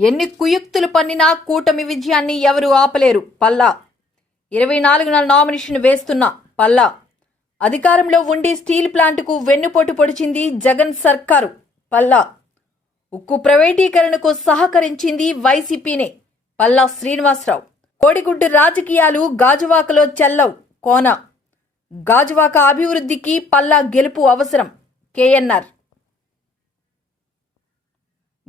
ఎన్ని కుయుక్తులు పన్నినా కూటమి విజయాన్ని ఎవరు ఆపలేరు. పల్లా. ఇరవై నాలుగున నామినేషన్ వేస్తున్న పల్లా. అధికారంలో ఉండి స్టీల్ ప్లాంట్కు వెన్నుపోటు పొడిచింది జగన్ సర్కారు. పల్లా. ఉక్కు ప్రైవేటీకరణకు సహకరించింది వైసీపీనే. పల్లా శ్రీనివాసరావు. కోడిగుడ్డు రాజకీయాలు గాజువాకలో చెల్లవు. కోన. గాజువాక అభివృద్ధికి పల్లా గెలుపు అవసరం. కేఎన్ఆర్.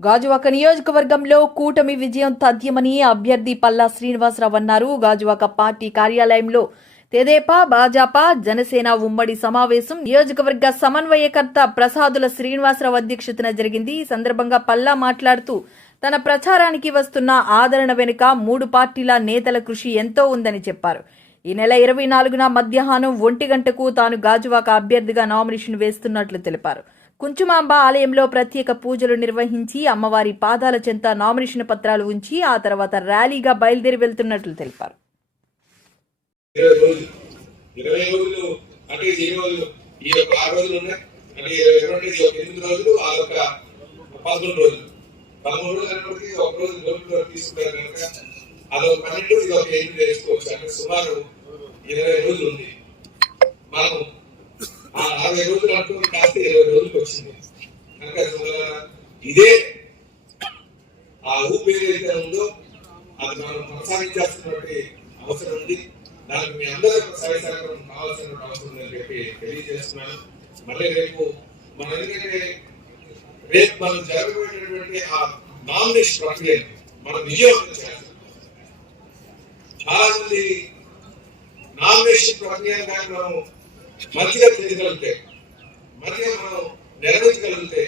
గాజువాక నియోజకవర్గంలో కూటమి విజయం తథ్యమని అభ్యర్థి పల్లా శ్రీనివాసరావు అన్నారు. గాజువాక పార్టీ కార్యాలయంలో తెదేపా భాజపా జనసేన ఉమ్మడి సమావేశం. నియోజకవర్గ సమన్వయకర్త ప్రసాదుల శ్రీనివాసరావు అధ్యక్షతన జరిగింది. ఈ సందర్భంగా పల్లా మాట్లాడుతూ తన ప్రచారానికి వస్తున్న ఆదరణ వెనుక మూడు పార్టీల నేతల కృషి ఎంతో ఉందని చెప్పారు. ఈ నెల ఇరవై నాలుగున మధ్యాహ్నం ఒంటి గంటకు తాను గాజువాక అభ్యర్థిగా నామినేషన్ వేస్తున్నట్లు తెలిపారు. కుంచుమాంబ ఆలయంలో ప్రత్యేక పూజలు నిర్వహించి అమ్మవారి పాదాల చెంత నామినేషన్ పత్రాలు ఉంచి ఆ తర్వాత ర్యాలీగా బయలుదేరి వెళ్తున్నట్లు తెలిపారు. ఇరవై రోజులు సుమారు ఇరవై రోజులు ఉంది. మనం ఆ అరవై రోజులు అనుకుని కాస్త ఇరవై ముందుకు వచ్చింది కనుక ఇదే ఆ ఊపి ఏదైతే ఉందో అది మనం కొనసాగించాల్సినటువంటి అవసరం ఉంది. దానికి మీ అందరూ సహాయ సహకారం కావాల్సిన అవసరం ఉందని చెప్పి తెలియజేస్తున్నాను. మళ్ళీ రేపు మన ఎందుకంటే రేపు మనం జరగబోయేటటువంటి ఆ నామినేషన్ ప్రక్రియ మనం విజయవంతం చేయాలి. చాలా మంది నామినేషన్ ప్రక్రియ కానీ మనం మంచిగా చేయగలిగితే మంచిగా మనం నెరవేర్చగలిగితే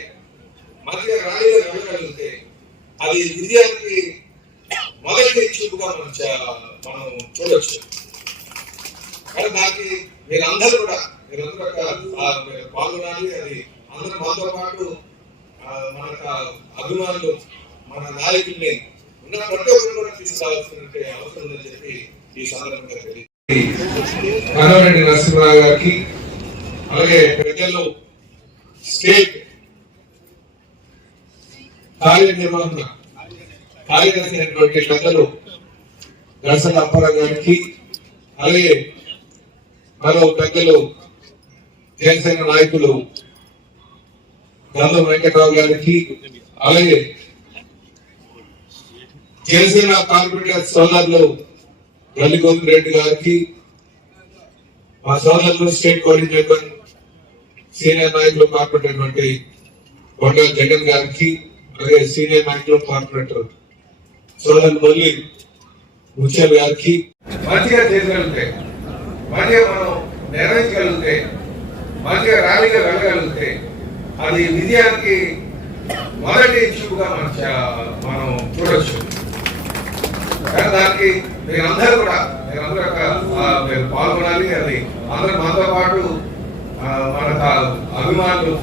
మధ్య రాయిలో వెళ్ళగలిగితే అది విజయానికి మొదటి చూపుగా మనం మనం చూడొచ్చు. కానీ దానికి మీరందరూ కూడా మీరందరూ పాల్గొనాలి. అది అందరూ మనతో పాటు మన అభిమానులు మన నాయకుల్ని ఉన్న ప్రతి ఒక్కరు కూడా తీసుకురావాల్సినటువంటి అవసరం ఉందని చెప్పి ఈ సందర్భంగా తెలియదు కన్నరెడ్డి నరసింహరావు గారికి అలాగే ప్రజల్లో స్టేట్ కార్యనిర్వహణ కార్యదర్శి అయినటువంటి పెద్దలు దర్శన అప్పారావు గారికి అలాగే మరో పెద్దలు జనసేన నాయకులు గంధం వెంకట్రావు గారికి అలాగే జనసేన కార్పొరేటర్ సోదరులు గల్లిగోవింద్ రెడ్డి గారికి మా సోదరులు స్టేట్ కోఆర్డినేటర్ సీనియర్ నాయకులు కార్పొరేటర్ కొండ జగన్ గారికి అలాగే సీనియర్ నాయకులు కార్పొరేటర్ సోదరు మల్లి ముత్యాల గారికి. మంచిగా చేయగలిగితే మంచిగా మనం నిర్వహించగలిగితే మంచిగా ర్యాలీగా వెళ్ళగలిగితే అది విజయానికి మొదటి చూపుగా మన మనం చూడొచ్చు. కానీ దానికి మీరందరూ కూడా మీరందరూ ఒక, మీరు పాల్గొనాలి అది అందరూ మనతో పాటు మన అభిమానులు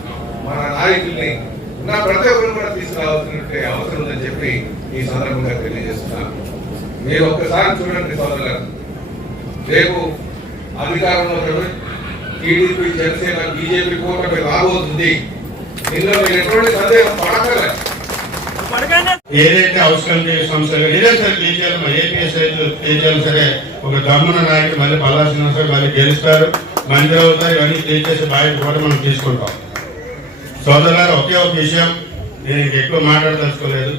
మన నాయకుల్ని ఉన్న ప్రతి ఒక్కరు కూడా తీసుకురావాల్సిన అవసరం ఉందని చెప్పి ఈ సందర్భంగా తెలియజేస్తున్నాను. మీరు ఒక్కసారి చూడండి సోదరులు రేపు అధికారంలో టీడీపీ జనసేన బీజేపీ కూటమి రాబోతుంది. ఇందులో మీరు ఎటువంటి సందేహం పడకలేదు ఏదైతే అవసరం చేసే సంస్థలు ఏదైతే సరే మరి ఏపీఎస్ టీచర్లు సరే ఒక దమ్మున నాయకుడు మళ్ళీ పల్లాల్సిన సరే మళ్ళీ గెలుస్తారు. మంది అవుతారు ఇవన్నీ చేసే బాధ్యత కూడా మనం తీసుకుంటాం. సోదరులారు ఒకే ఒక విషయం నేను ఎక్కువ మాట్లాడదలుచుకోలేదు.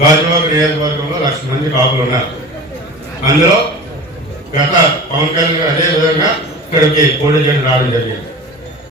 గాజువాక నియోజకవర్గంలో లక్ష మంది బాబులు ఉన్నారు. అందులో గత పవన్ కళ్యాణ్ గారు అదే విధంగా ఇక్కడికి పోటీ చేయడం రావడం జరిగింది.